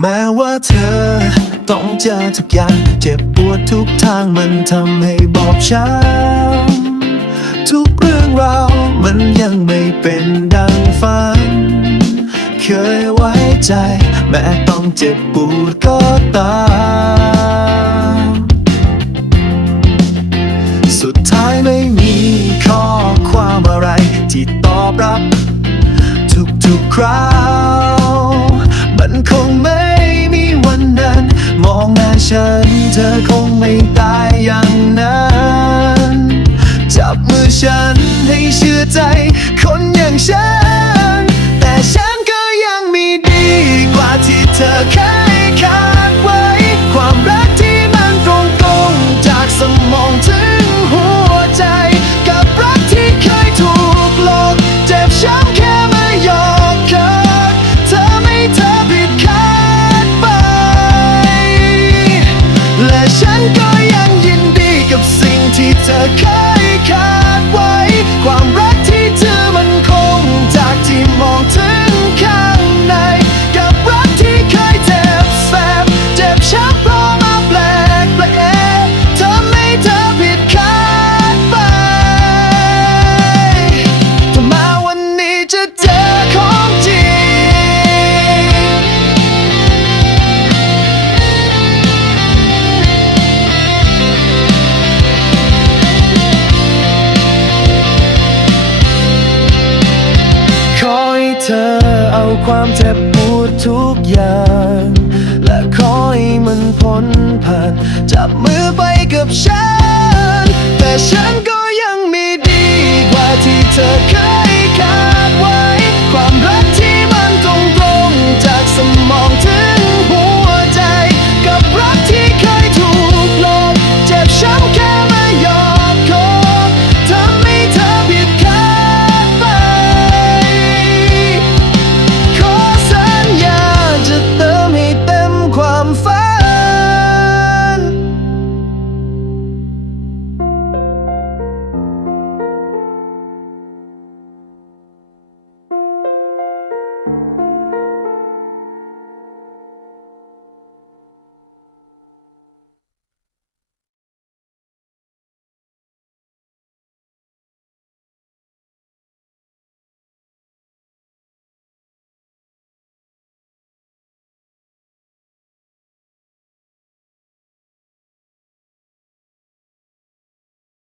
แม้ว่าเธอต้องเจอทุกอย่าง เจ็บปวดทุกทางมันทำให้บอบช้ำทุกเรื่องราวมันยังไม่เป็นดังฝัน เคยไว้ใจ แม้ต้องเจ็บปวดก็ตาม สุดท้ายไม่มีข้อความอะไร ที่ตอบรับ ทุกๆคราว มันคงไม่ ฉัน เธอคงไม่ตายอย่างนั้นจับมือฉันให้เชื่อใจคนอย่างฉัน ที่เธอเคยคาด เธอเอาความเจ็บปวดทุกอย่าง และขอให้มันพ้นผ่าน จับมือไปกับฉัน แต่ฉันก็